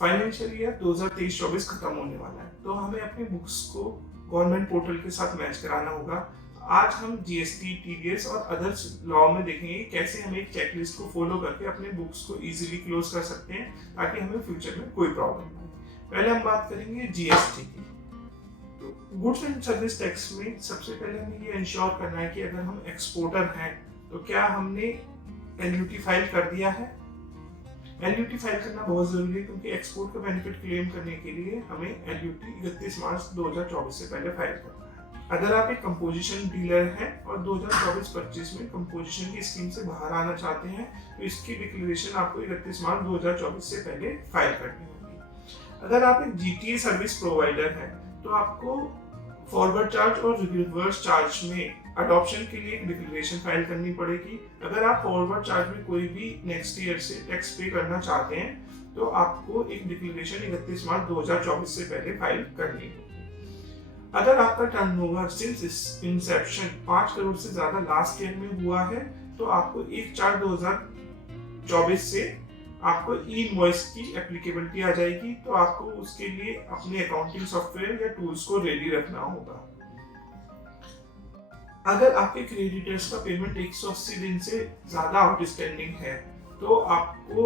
Financial year 2023-24 खत्म होने वाला है, तो हमें अपनी बुक्स को गवर्नमेंट पोर्टल के साथ मैच कराना होगा। आज हम जीएसटी, टीडीएस और अदर्स लॉ में देखेंगे कैसे हम एक चेकलिस्ट को फॉलो करके अपने बुक्स को इजीली क्लोज कर सकते हैं ताकि हमें फ्यूचर में कोई प्रॉब्लम ना हो। पहले हम बात करेंगे जीएसटी की। तो गुड्स एंड सर्विस टैक्स में सबसे पहले हमें ये इंश्योर करना है कि अगर हम एक्सपोर्टर हैं तो क्या हमने एलयूटी फाइल कर दिया है। एलयूटी फाइल करना बहुत जरूरी है क्योंकि एक्सपोर्ट का बेनिफिट क्लेम करने के लिए हमें एलयूटी 31 मार्च 2024 से पहले फाइल करना है। अगर आप एक कंपोजिशन डीलर हैं और 2024-25 में कंपोजिशन की स्कीम से बाहर आना चाहते हैं तो इसकी डिक्लेरेशन आपको 31 मार्च 2024 से पहले फाइल करनी होगी। अगर आप एक जीटीए सर्विस प्रोवाइडर हैं तो आपको फॉरवर्ड चार्ज और रिवर्स चार्ज में अडॉप्शन के लिए एक डिक्लेरेशन फाइल करनी पड़ेगी। अगर आप फॉरवर्ड चार्ज में कोई भी नेक्स्ट ईयर से टैक्स पे करना चाहते हैं तो आपको एक डिक्लेरेशन 31 मार्च 2024 से पहले फाइल करनी होगी। अगर आपका टर्नओवर सिंस इंसेप्शन 5 करोड़ से ज्यादा लास्ट ईयर में हुआ है तो आपको 1/4/2024 से आपको ई इनवॉइस की एप्लीकेबिलिटी आ जाएगी, तो आपको उसके लिए अपने अकाउंटिंग सॉफ्टवेयर या टूल्स को रेडी रखना होगा। अगर आपके क्रेडिटर्स का पेमेंट 180 दिन से ज्यादा आउटस्टैंडिंग है तो आपको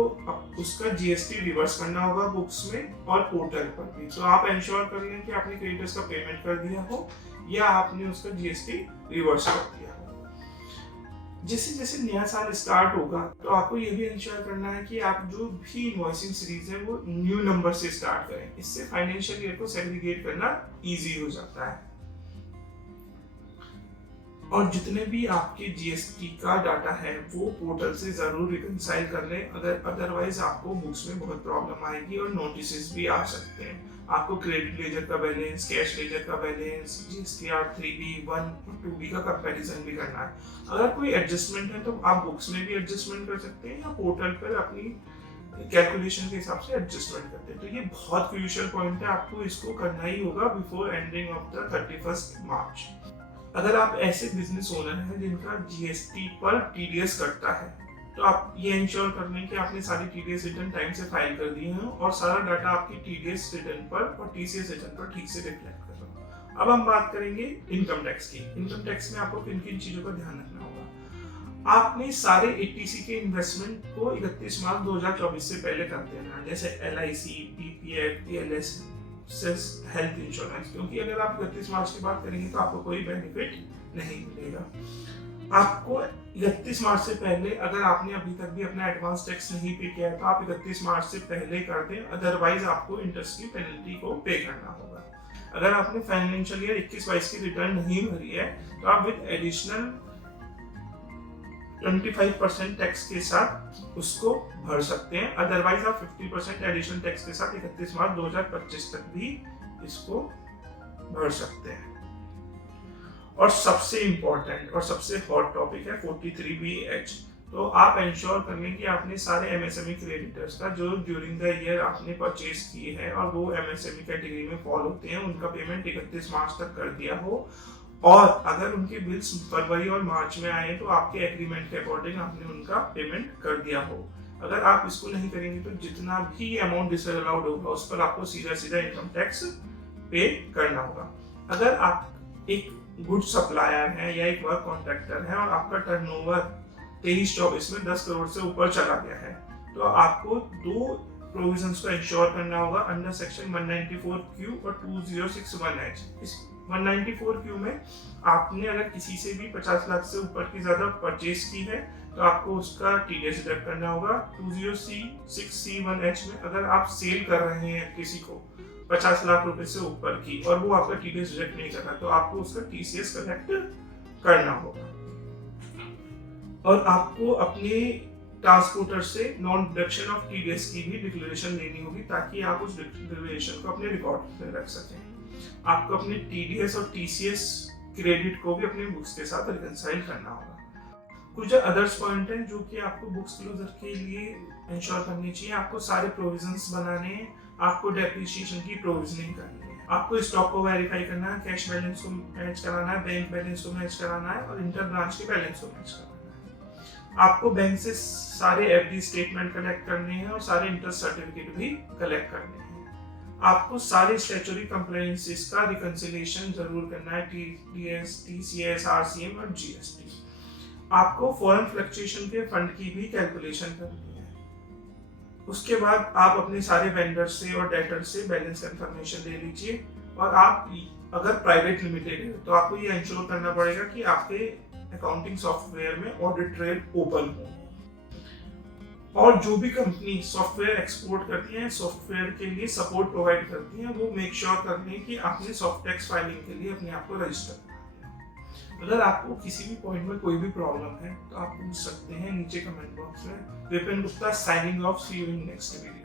उसका जीएसटी रिवर्स करना होगा बुक्स में और पोर्टल पर भी। तो आप इंश्योर कर लें कि आपने क्रेडिटर्स का पेमेंट कर दिया हो या आपने उसका जीएसटी रिवर्स कर दिया हो। जैसे जैसे नया साल स्टार्ट होगा तो आपको ये भी इंश्योर करना है कि आप जो भी इनवॉइसिंग सीरीज है वो न्यू नंबर से स्टार्ट करें। इससे फाइनेंशियल ईयर को सेग्रीगेट करना इजी हो जाता है। और जितने भी आपके जीएसटी का डाटा है वो पोर्टल से जरूर रिकंसाइल कर लें, अगर अदरवाइज आपको बुक्स में बहुत प्रॉब्लम आएगी और नोटिस भी आ सकते हैं। आपको क्रेडिट लेजर का बैलेंस, कैश लेजर का बैलेंस, जीएसटीआर 3B, 1 और 2B का कंपैरिजन भी करना है। अगर कोई एडजस्टमेंट है तो आप बुक्स में भी एडजस्टमेंट कर सकते हैं या पोर्टल पर अपनी कैलकुलेशन के हिसाब से एडजस्टमेंट करते हैं। तो ये बहुत क्रूशियल पॉइंट है, आपको इसको करना ही होगा बिफोर एंडिंग ऑफ द 31 मार्च। अगर आप ऐसे बिजनेस ओनर हैं जिनका जीएसटी पर टीडीएस कटता है तो आप ये इंश्योर कर लें कि आपने सारी टीडीएस रिटर्न टाइम से फाइल कर दी है और सारा डाटा आपकी टीडीएस रिटर्न पर और टीसीएस रिटर्न पर ठीक से रिफ्लेक्ट कर रहा। अब हम बात करेंगे इनकम टैक्स की। इनकम टैक्स में आपको किन किन चीजों का ध्यान रखना होगा। आपने सारे एटीसी के इन्वेस्टमेंट को 31 मार्च 2024 से पहले कर देना है, जैसे LIC, PPF, TLS, health insurance, क्योंकि अगर आप 31 मार्च की बात करेंगे तो आपको कोई बेनिफिट नहीं मिलेगा। आपको 31 मार्च से पहले अगर आपने अभी तक भी अपना एडवांस टैक्स नहीं पे किया है तो आप 31 मार्च से पहले कर दें, अदरवाइज आपको इंटरेस्ट की पेनल्टी को पे करना होगा। अगर आपने फाइनेंशियल ईयर 21-22 की रिटर्न नहीं भरी है तो आप विद एडिशनल 25% टैक्स के साथ उसको भर सकते हैं, अदरवाइज आप 50% एडिशनल टैक्स के साथ 31 मार्च 2025 तक भी इसको भर सकते हैं। और सबसे इंपॉर्टेंट और सबसे हॉट टॉपिक है 43BH। तो आप इंश्योर कर लें कि आपने सारे एमएसएमई क्रेडिटर्स का जो ड्यूरिंग द ईयर आपने परचेज किए हैं और वो एमएसएमई कैटेगरी में फॉल होते हैं उनका पेमेंट 31 मार्च तक कर दिया हो, और अगर उनके बिल्स फरवरी और मार्च में आए तो आपके एग्रीमेंट के अकॉर्डिंग आपने उनका पेमेंट कर दिया हो। अगर आप इसको नहीं करेंगे तो जितना भी अमाउंट डिसअलाउड होगा उस पर आपको सीधा सीधा इनकम टैक्स पे करना होगा। अगर आप एक गुड सप्लायर है या एक वर्क कॉन्ट्रैक्टर है और आपका टर्नओवर 23-24 में 10 करोड़ से ऊपर चला गया है तो आपको दो प्रोविजंस को इंश्योर करना होगा अंडर सेक्शन 194Q और 2061H। इस 194Q में आपने अगर किसी से भी 50 लाख से ऊपर की ज्यादा परचेज की है तो आपको उसका टीडीएस डिडक्ट करना होगा। 2061H में अगर आप सेल कर रहे हैं किसी को 50 लाख रुपए से ऊपर की और वो आपका टीडीएस डिडक्ट नहीं कर रहा तो आपको उसका टीसीएस कलेक्ट करना होगा। और आपको अपने ट्रांसपोर्टर से नॉन डिडक्शन ऑफ टीडीएस की भी डिक्लेरेशन देनी होगी ताकि आप उस डिक्लेरेशन को अपने रिकॉर्ड में रख सकें। आपको अपने टीडीएस और टीसीएस क्रेडिट को भी अपने बुक्स के साथ रिकंसाइल करना होगा। कुछ अदर्स पॉइंट हैं जो कि आपको बुक्स क्लोजर के लिए इंश्योर करनी चाहिए। आपको सारे प्रोविजंस बनाने हैं, आपको डेप्रिसिएशन की प्रोविजनिंग करनी है, आपको स्टॉक को वेरीफाई करना है, कैश बैलेंस को मैच कराना है, बैंक बैलेंस को मैच कराना है और इंटर ब्रांच के बैलेंस को मैच कराना है। आपको बैंक से सारे एफडी स्टेटमेंट कलेक्ट करने हैं और सारे इंटरेस्ट सर्टिफिकेट भी कलेक्ट करने हैं। आपको सारे स्टैट्यूटरी कंप्लायंसेस का रिकंसिलिएशन जरूर करना है, टीडीएस, टीसीएस, आरसीएम और जीएसटी। आपको फॉरेन फ्लक्चुएशन के फंड की भी कैलकुलेशन करनी है। उसके बाद आप अपने सारे वेंडर से और डेटर से बैलेंस कंफर्मेशन ले लीजिए। और आप अगर प्राइवेट लिमिटेड है तो आपको ये इंश्योर करना पड़ेगा कि आपके अकाउंटिंग सॉफ्टवेयर में ऑडिट ट्रेल ओपन हो। और जो भी कंपनी सॉफ्टवेयर एक्सपोर्ट करती है, सॉफ्टवेयर के लिए सपोर्ट प्रोवाइड करती है, वो मेक श्योर कर लें कि आपने सॉफ्ट टैक्स फाइलिंग के लिए अपने आप को रजिस्टर करा लिया। अगर आपको किसी भी पॉइंट में कोई भी प्रॉब्लम है तो आप पूछ सकते हैं नीचे कमेंट बॉक्स में। Vipin Gupta signing off, see you in next video.